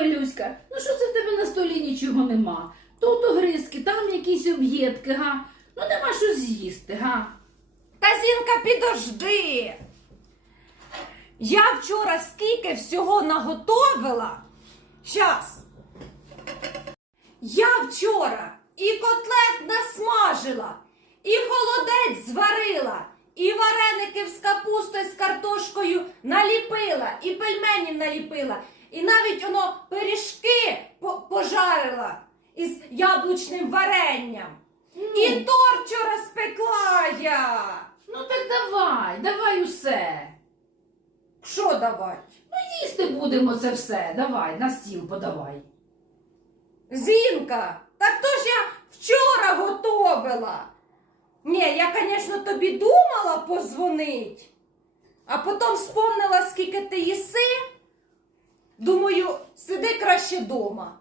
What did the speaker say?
Ой, Люська, ну що це в тебе на столі нічого нема? Тут огризки, там якісь об'єдки, га? Ну нема що з'їсти, га? Та зінка, підожди. Я вчора скільки всього наготовила. Щас. Я вчора і котлет насмажила, і холодець зварила, і вареники з капустою з картошкою наліпила, і пельменів наліпила, і навіть воно пиріжки по- пожарила із яблучним варенням. І торт вчора спекла я. Ну так давай, давай усе. Що давай? Ну їсти будемо це все. Давай, на стіл подавай. Зінка, так то ж я вчора готовила. Ні, я, звісно, тобі думала позвонить, а потім вспомнила, скільки ти їси. Краще дома.